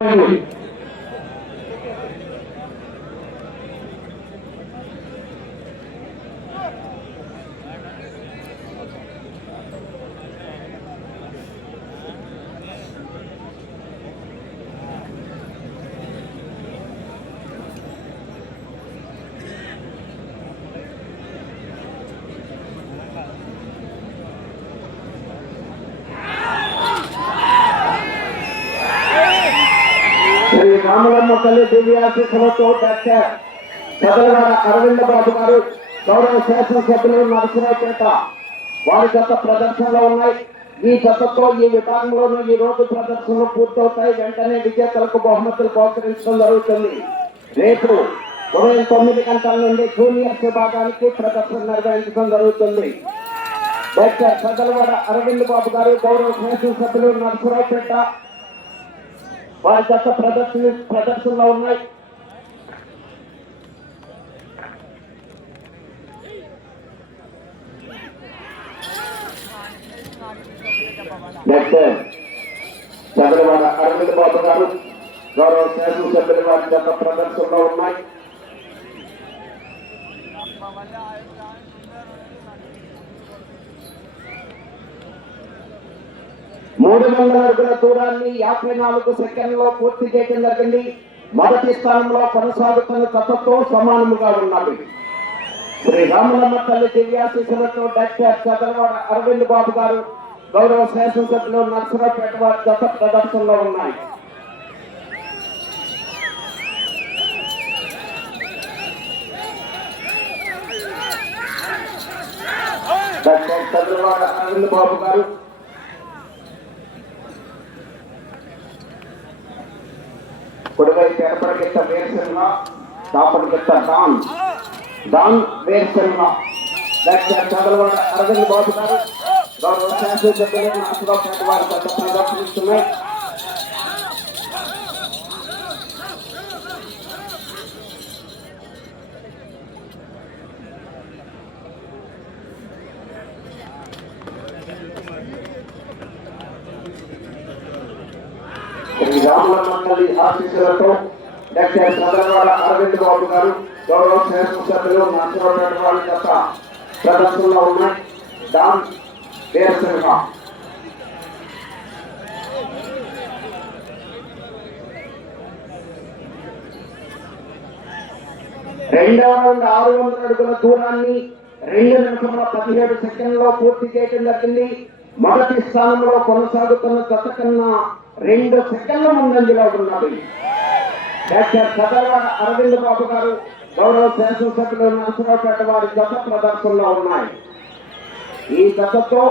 శ్రీ రామలమ్మ తల్లి దివ్యాశీస్సులతో డాక్టర్ చదలవాడ అరవింద బాబు గారు గౌరవ శాసనసభ్యులు నరసరావుపేట వారి జత ప్రదర్శనలో ఉన్నాయి. ఈ జతతో ఈ విభాగంలోనూ ఈ రోజు ప్రదర్శనలు పూర్తవుతాయి. వెంటనే విజేతలకు బహుమతులు బహుకరించడం జరుగుతుంది. రేపు ఉదయం 9 గంటల నుండి జూనియర్స్ విభాగానికి ప్రదర్శన నిర్వహించడం జరుగుతుంది. డాక్టర్ చదలవాడ అరవింద బాబు గారు గౌరవ శాసనసభ్యులు నరసరావుపేట వారి జత ప్రదర్శనలో ఉన్నాయి. డాక్టర్ చంద్రబాబు అరవింద్ బాబు గారు గౌరవ శాసనసభ్యులు వారి జత ప్రదర్శనలో ఉన్నాయి. మూడు 300 అడుగుల దూరాన్ని 54 సెకండ్లలో పూర్తి చేయడం జరిగింది. మొదటి స్థానంలో కొనసాగుతున్న జతతో సమానముగా ఉన్నది. శ్రీ రామలమ్మ తల్లి దివ్యాశీస్సులతో డాక్టర్ చదలవాడ అరవింద్ బాబు గారు గౌరవ శాసనసభ్యులు నరసరావుపేట వారి జత ప్రదర్శనలో ఉన్నాయి. డాక్టర్ చదలవాడ అరవింద్ బాబు గారు కుడివైపు ఎడపడికెత్త వేరుశెనగ, కాపడికెత్త డాన్ వేరుశెనగ. డాక్టర్ చదలవాడ అరవింద్ బాబు గారు గౌరవ శాసనసభ్యులు నరసరావుపేట వారి జత ప్రదర్శిస్తున్నాయి. శ్రీ రామలమ్మ తల్లి ఆశీస్సులతో డాక్టర్ చదలవాడ అరవింద్ బాబు గారు గౌరవ శాసనసభ్యులు నరసరావుపేట వారి జత ప్రదర్శనలో ఉన్నాయి. డాన్ వేరుశెనగ. రెండవ రౌండ్ 600 అడుగుల దూరాన్ని 2 నిమిషముల 17 సెకండ్లలో పూర్తి చేయడం జరిగింది. మొదటి స్థానంలో కొనసాగుతున్న జత కన్నా 2 సెకండ్ల ముందంజలో ఉన్నది. డాక్టర్ చదలవాడ అరవింద్ బాబు గారు గౌరవ శాసనసభ్యులు నరసరావుపేట వారి జత ప్రదర్శనలో ఉన్నాయి. ఈ జతతో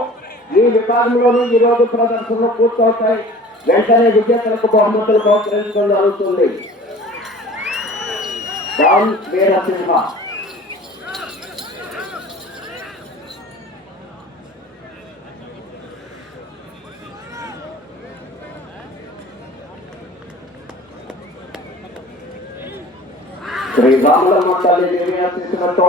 ఈ విభాగంలోనూ ఈ రోజు ప్రదర్శనలు పూర్తవుతాయి. వెంటనే విజేతలకు బహుమతులు బహుకరించడం జరుగుతుంది. డాన్ వేరుశెనగ. శ్రీ రామలమ్మ తల్లి దివ్యాశీస్సులతో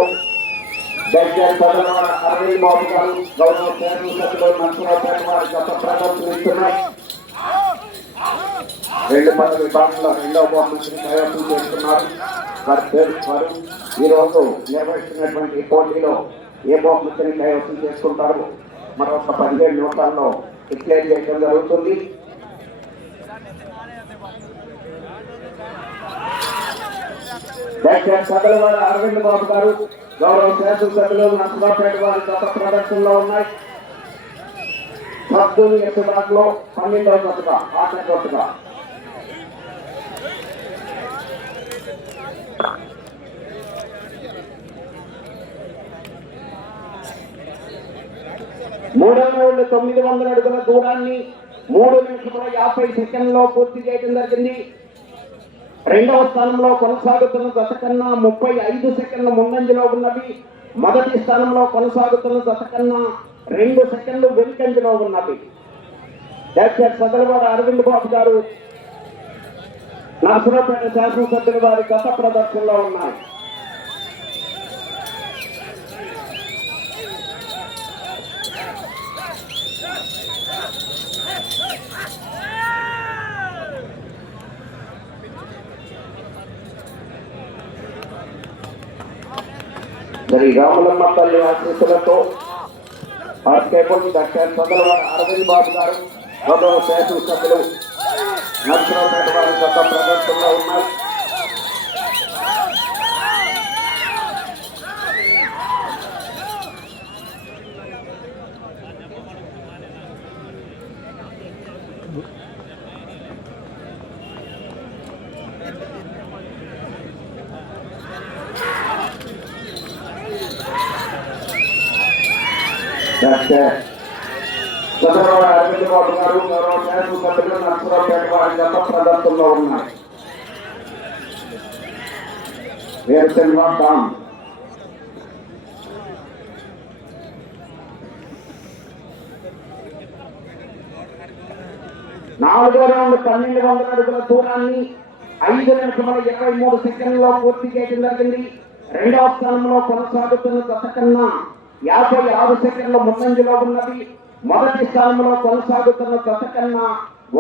డాక్టర్ చదలవాడ అరవింద్ బాబు గారు గౌరవ శాసనసభ్యులు నరసరావుపేట వారి జత ప్రదర్శిస్తున్నాయి. 2 మంది విభాగంలో 2వ బహుమతిని కైవసం చేస్తున్నారు. వారు ఈరోజు నిర్వహిస్తున్నటువంటి పోటీలో ఏ బహుమతిని కైవసం చేసుకుంటారు మరొక 17 నిమిషాల్లో డిక్లేర్ చేయడం జరుగుతుంది. డాక్టర్ చదలవాడ అరవింద్ బాబు గారు గౌరవ శాసనసభ్యులు నరసరావుపేట వారి జత ప్రదర్శనలో ఉన్నాయి. సబ్జూని విభాగంలో 12వ జతగా ఆఖరి జతగా మూడవ రౌండ్ 900 అడుగుల దూరాన్ని 3 నిమిషముల 50 సెకండ్లలో పూర్తి చేయడం జరిగింది. రెండవ స్థానంలో కొనసాగుతున్న జత కన్నా 35 సెకండ్ల ముందంజలో ఉన్నవి. మొదటి స్థానంలో కొనసాగుతున్న జత కన్నా 2 సెకండ్లు వెనుకంజలో ఉన్నవి. డాక్టర్ చదలవాడ అరవింద్ బాబు గారు నరసరావుపేట శాసనసభ్యులు వారి గత ప్రదర్శనలో ఉన్నాయి. శ్రీ రాములమ్మ తల్లి ఆశీస్సులతో ఆర్కేపల్లి డాక్టర్ చంద్రవాడ అరవింద్ బాబు గారు గౌరవ శాసనసభ్యులు నరసరావుపేట వారి గత ప్రదర్శనలో ఉన్నాయి. డాక్టర్ చంద్రబాబు అరవింద్ బాబు గారు గౌరవ శాసనసభ్యులు నరసరావుపేట వారి గత ప్రదర్శనలో ఉన్నాయి. వేరుశెనగ డామ్ నాలుగో రౌండ్ 1200 అడుగుల దూరాన్ని 5 నిమిషముల 23 సెకండ్లలో పూర్తి చేయడం జరిగింది. రెండవ స్థానంలో కొనసాగుతున్న గత కన్నా 56 సెకండ్ల ముందంజలో ఉన్నది. మొదటి స్థానంలో కొనసాగుతున్న గత కన్నా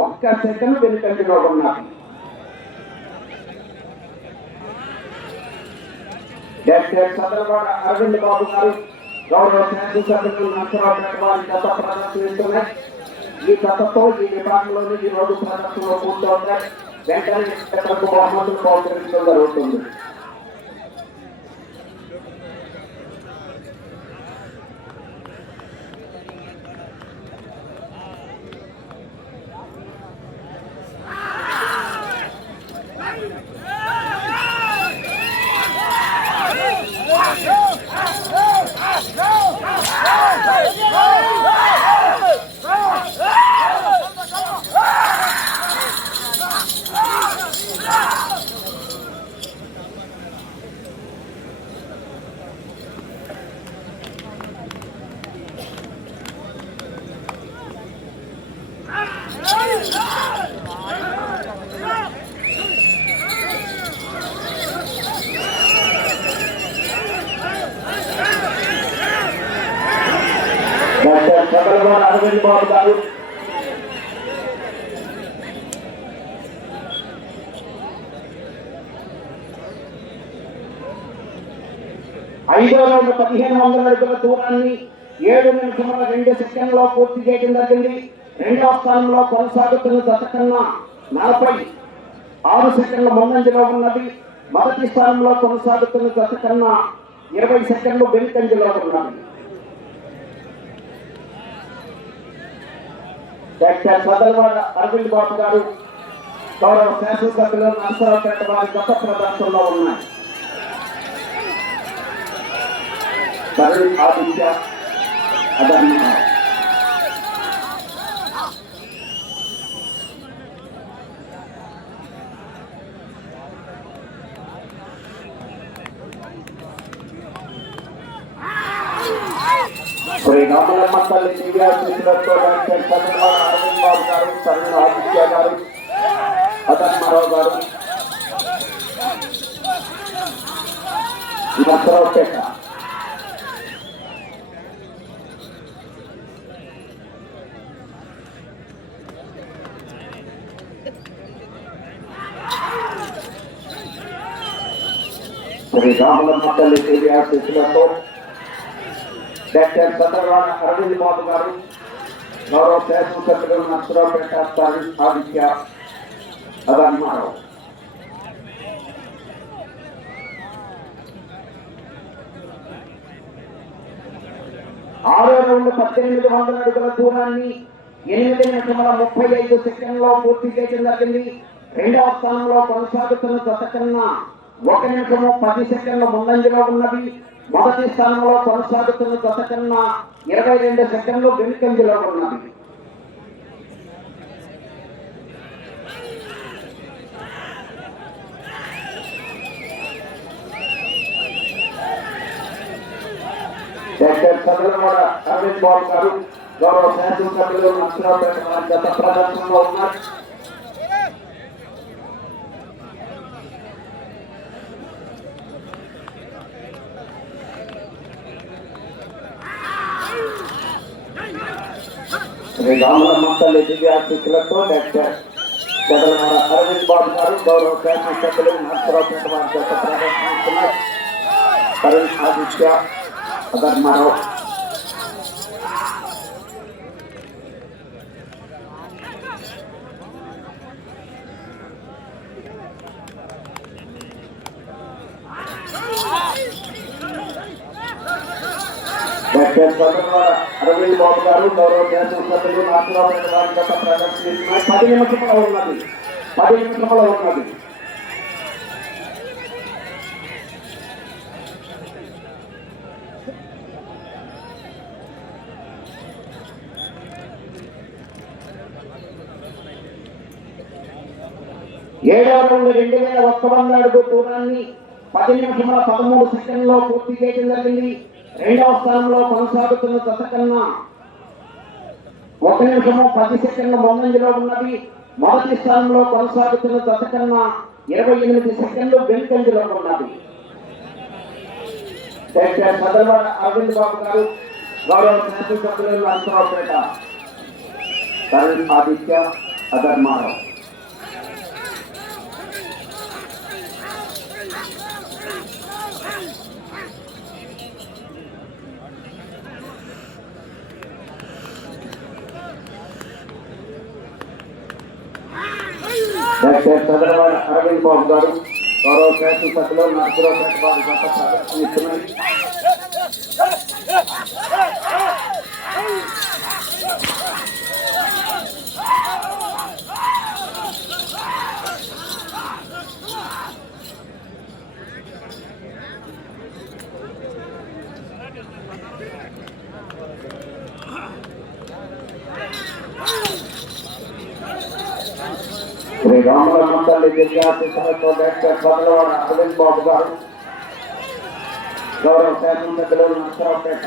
1 సెకండ్ వెనుకంజలో ఉన్నది. డాక్టర్ చంద్రబాబు అరవింద్ బాబు గారు గౌరవ శాసనసభ్యులు నరసరావుపేట వారి గత ప్రదర్శిస్తున్నాయి. ఈ గతతో ఈ విభాగంలోని ఈ రోజు ప్రదర్శనలో కూర్చోంటారు. వెంటనే బహుమతులు బహుకరించడం జరుగుతుంది. డాక్టర్ చంద్రబాబు అరవింద్ బాబు గారు ఐదో రౌండ్ 1500 అడుగుల దూరాన్ని 7 నిమిషముల 2 సెకండ్లలో పూర్తి చేయడం జరిగింది. రెండవ స్థానంలో కొనసాగుతున్న గత కన్నా 46 సెకండ్ల ముందంజలో ఉన్నది. మొదటి స్థానంలో కొనసాగుతున్న గత కన్నా 20 సెకండ్లు వెనుకంజలో ఉన్నది. డాక్టర్ చంద్రబాబు అరవింద్ బాబు గారు గౌరవ శాసనసభ్యులు నరసరావుపేట వారి గత ప్రదర్శనలో ఉన్నాయి. తరుణ్ ఆదిత్య అదర్మ శ్రీ రాములమ్మ తల్లి దివ్యాశీస్సులతో డాక్టర్ చంద్రబాబు అరవింద్ బాబు గారు, తరుణ్ ఆదిత్య గారు, అదర్మారావు గారు నరసరావుపేట శ్రీ రాములమ్మ తల్లి దివ్యాశీస్సులతో డాక్టర్ చంద్రబాబు అరవింద్ బాబు గారు గౌరవ శాసనసభ్యులు నరసరావుపేట తరుణ్ ఆదిత్య అదర్మారావు. ఆరో రౌండ్ 1800 అడుగుల దూరాన్ని 8 నిమిషముల 35 సెకండ్లలో పూర్తి చేయడం జరిగింది. రెండవ స్థానంలో కొనసాగుతున్న గత కన్నా 1 నిమిషము 10 సెకండ్ల ముందంజలో ఉన్నది. మొదటి స్థానంలో కొనసాగుతున్న గత కన్నా 22 సెకండ్లు వెనుకంజలో ఉన్నది. డాక్టర్ చంద్రబాబు అరవింద్ బాబు గారు గౌరవ శాసనసభ్యులు నరసరావుపేట వారి గత ప్రదర్శనలో ఉన్నారు. శ్రీ రాములమ్మ తల్లి దివ్యాశీస్సులతో డాక్టర్ చంద్రబాబు అరవింద్ బాబు గారు గౌరవ శాసనసభ్యులు నరసరావుపేట వారి గత ప్రదర్శిస్తున్నారు. తరుణ్ ఆదిత్య అధర్మారావు. అరవింద్ బాబు గారు గౌరవ శాసనసభ్యులు నరసరావు వారి గత ప్రదర్శిస్తున్న 10 నిమిషంలో ఉన్నది. 10 నిమిషంలో ఉన్నది. ఏడవ రౌండ్ 2100 అడుగు దూరాన్ని 10 నిమిషముల 13 సెకండ్లో పూర్తి చేయడం జరిగింది. రెండవ స్థానంలో కొనసాగుతున్న జత కన్నా 1 నిమిషము 10 సెకండ్ల ముందంజలో ఉన్నది. మొదటి స్థానంలో కొనసాగుతున్న జత కన్నా 28 సెకండ్లు వెనుకంజలో ఉన్నది. చదలవాడ అరవింద్ బాబు గారు గౌరవ శాసనసభ్యులు నరసరావుపేట తరుణ్ ఆదిత్య అధర్మారావు. చదలవాడ అరవింద్ బాబు గారు గౌరవ శాసనసభ్యులు నరసరావుపేట వారి గత ప్రదర్శిస్తున్నారు. శ్రీ రామరమ్మ తల్లి దివ్యాశీస్సులతో డాక్టర్ చదలవాడ అరవింద్ బాబు గారు గౌరవ శాసనసభ్యులు నరసరావుపేట.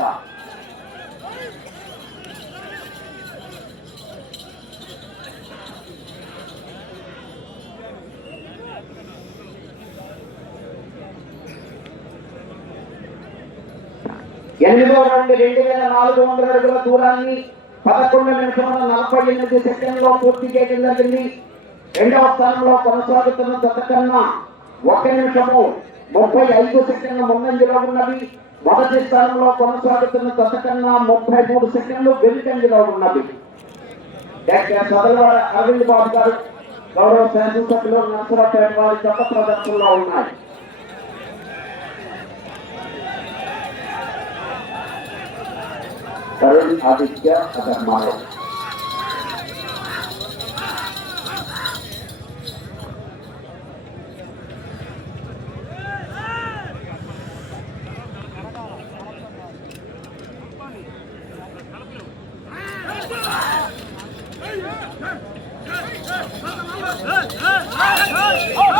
ఎనిమిదవ రౌండ్ 2400 అడుగుల దూరాన్ని 11 నిమిషముల 48 సెకండ్లో పూర్తి చేయడం జరిగింది. రెండవ స్థానంలో కొనసాగుతున్న జత కన్నా 1 నిమిషము 35 సెకండ్ల ముందంజలో ఉన్నది. మొదటి స్థానంలో కొనసాగుతున్న జత కన్నా 33 సెకండ్లు వెనుకంజలో ఉన్నది. డాక్టర్ చదలవాడ అరవింద్ బాబు గారు గౌరవ శాసనసభ్యులు నరసరావుపేట వారి జత ప్రదర్శనలో ఉన్నాయి. తరుణ్ ఆదిత్య అధర్మారావు.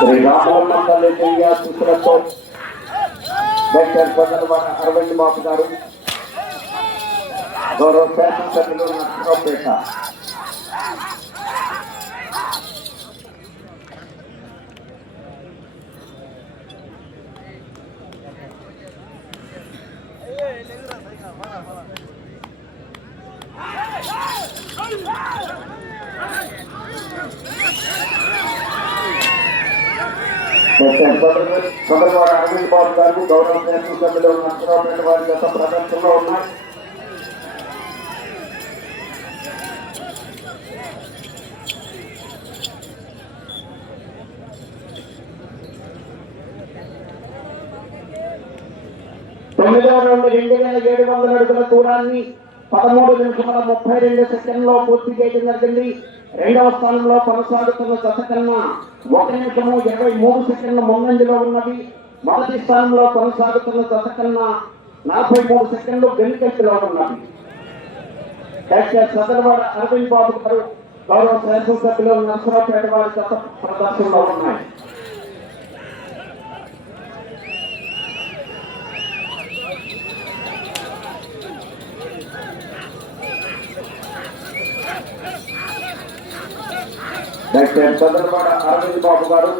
శ్రీ రామరమ్మ తల్లి దివ్యాశీస్సులతో డాక్టర్ చదలవాడ అరవింద్ బాబు గారు గౌరవ శాసనసభ్యులు నరసరావుపేట. చదలవాడ అరవింద్ బాబు గారు గౌరవ శాసనసభ్యులు నరసరావుపేట వారి గత ప్రదర్శనలో ఉన్నాయి. తొమ్మిదవ రౌండ్ 2700 అడుగుల దూరాన్ని 13 నిమిషముల 32 సెకండ్లో పూర్తి చేయడం జరిగింది. రెండవ స్థానంలో కొనసాగుతున్న జత కన్నా 1 నిమిషము 23 సెకండ్ల ముందంజలో ఉన్నది. మొదటి స్థానంలో కొనసాగుతున్న జత కన్నా 43 సెకండ్లు వెనుకంజలో ఉన్నది. డాక్టర్ చదలవాడ అరవింద్ బాబు గారు గౌరవ శాసనసభ్యులు నరసరావుపేట వారి గత ప్రదర్శనలో ఉన్నాయి. డాక్టర్ చదలవాడ అరవింద్ బాబు గారు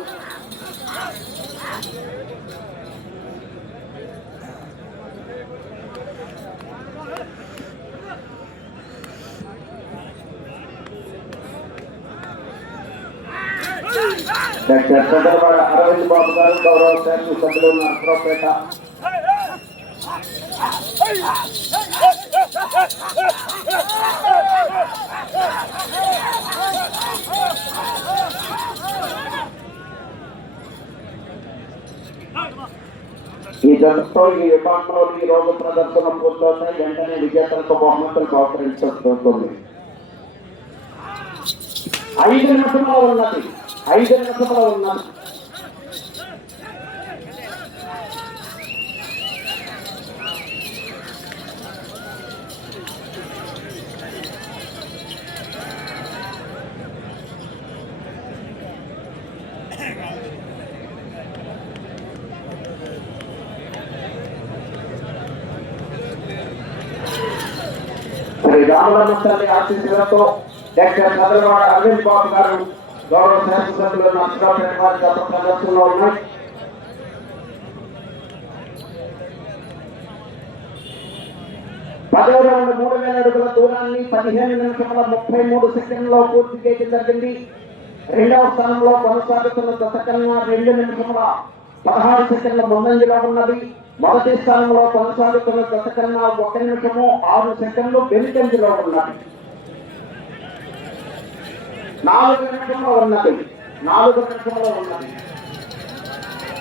డాక్టర్ చదలవాడ అరవింద్ బాబు గారు గౌరవ శాసనసభ్యులు నరసరావుపేట ఈ జట్టుతో ఈ విభాగంలో ఈ రోజు ప్రదర్శన పూర్తవుతాయి. వెంటనే విజేతలకు బహుమతులు బహుకరించబడుతుంది. 5 నిమిషంలో ఉన్నది. శ్రీ రామలమ్మ తల్లి ఆశీస్సులతో డాక్టర్ చంద్రబాబు అరవింద్ బాబు గారు గౌరవ శాసనసభ్యులు నర్సరావుపేట వారి గత ప్రదర్శనలో ఉన్నాయి. పదవ రౌండ్ 3000 అడుగుల దూరాన్ని 15 నిమిషముల 33 సెకండ్లో పూర్తి చేయడం జరిగింది. రెండవ స్థానంలో కొనసాగుతున్న దశకన్నా 2 నిమిషముల 16 సెకండ్ల ముందంజలో ఉన్నది. మొదటి స్థానంలో కొనసాగుతున్న దశకన్నా 1 నిమిషము 6 సెకండ్లు వెనుకంజలో ఉన్నది. 4 నిమిషంలో ఉన్నది.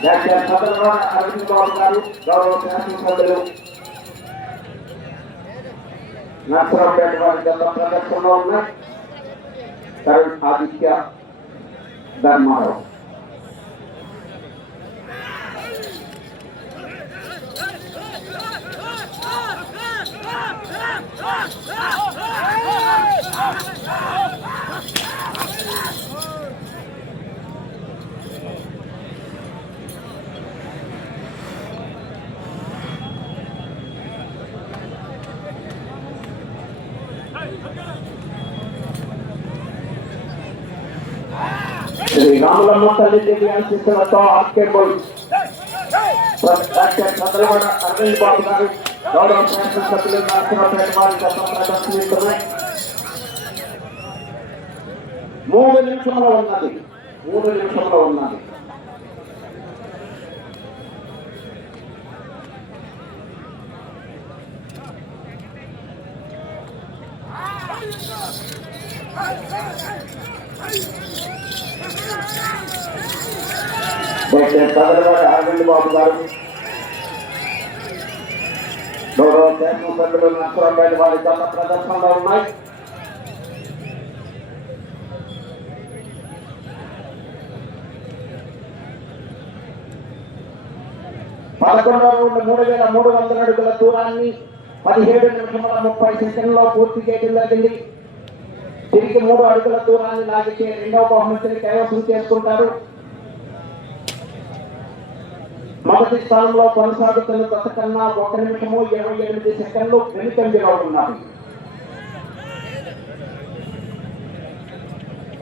డాక్టర్ చంద్రబాబు అరవింద్ బాబు గారు గౌరవ శాసనసభ్యులు నర్సరావుపేట వారి గత ప్రదర్శనలో ఉన్నాయి. తరుణ్ ఆదిత్య ధర్మారావు. శ్రీ రామలమ్మ తల్లి దేవి ఆశీస్సులతో బాస్కెట్బాల్ డాక్టర్ చంద్రబాబు అరవింద్ బాబు గారు గౌరవ శాసనసభ్యులు నర్సరావుపేట వారి గత ప్రదర్శనిస్తున్నాయి. 3 నిమిషంలో ఉన్నది. డాక్టర్ చంద్రబాబు అరవింద్ బాబు గారు గౌరవ శాసనసభ్యులు నర్సరావుపేట వారి గత ప్రదర్శనలో ఉన్నాయి. పదకొండవ రౌండ్ 3300 అడుగుల దూరాన్ని 17 నిమిషముల 30 సెకండ్లో పూర్తి చేయడం జరిగింది. తిరిగి 3 అడుగుల దూరాన్ని లాగితే రెండవ బహుమతిని కైవసం చేసుకుంటారు. మొదటి స్థానంలో కొనసాగుతున్న దశకన్నా 1 నిమిషము 28 సెకండ్లు వెనుకంజలో ఉన్నారు.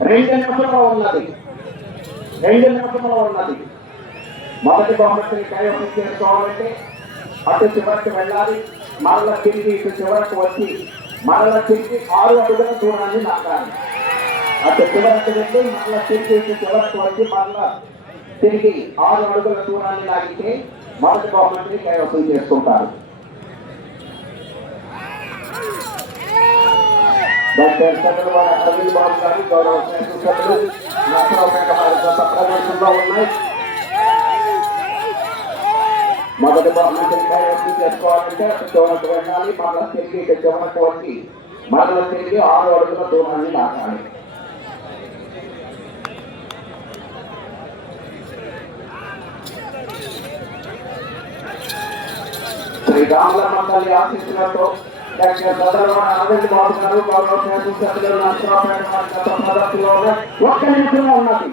2 నిమిషంలో ఉన్నది. మొదటి బహుమతిని కైవసం చేసుకోవాలంటే అటు చివరికి వెళ్ళాలి, మరల తిరిగి ఇటు చివరకు వచ్చి మరల తిరిగి 6 అడుగుల దూరాన్ని లాగాలి. అటు చివరికి వెళ్ళి మరల తిరిగి ఇటు చివరకు వచ్చి మరల తిరిగి 6 అడుగుల దూరాన్ని లాగితే మొదటి బహుమతిని కైవసం చేసుకుంటారు. డాక్టర్ చంద్రబాబు అరవింద్ బాబు గారు గౌరవ శాసనసభ్యులు నర్సరావుపేట వారి గత ప్రదర్శనలో ఉన్నాయి. మొదటి బహుమతిని కైవసం చేసుకోవాలంటే అటు చివరకు వెళ్ళాలి, మరల తిరిగి ఇటు చివరకు వచ్చి మరల తిరిగి 6 అడుగుల దూరాన్ని లాగాలి. శ్రీ రామలమ్మ తల్లి ఆశీస్సులతో డాక్టర్ చంద్రబాబు అరవింద్ బాబు గారు గౌరవ శాసనసభ్యులు నర్సరావుపేట వారి గత ప్రదర్శనలో 1 నిమిషంలో ఉన్నది.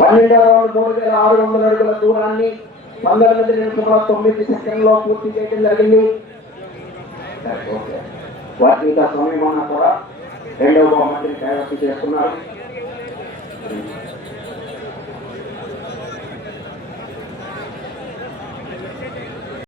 పన్నెండవ రౌండ్ 3600 అడుగుల దూరాన్ని 19 నిమిషముల 9 సెకండ్లో పూర్తి చేయడం జరిగింది. వాటి సమయమన్నా కూడా రెండవ బహుమతిని కైవసం చేసుకున్నారు.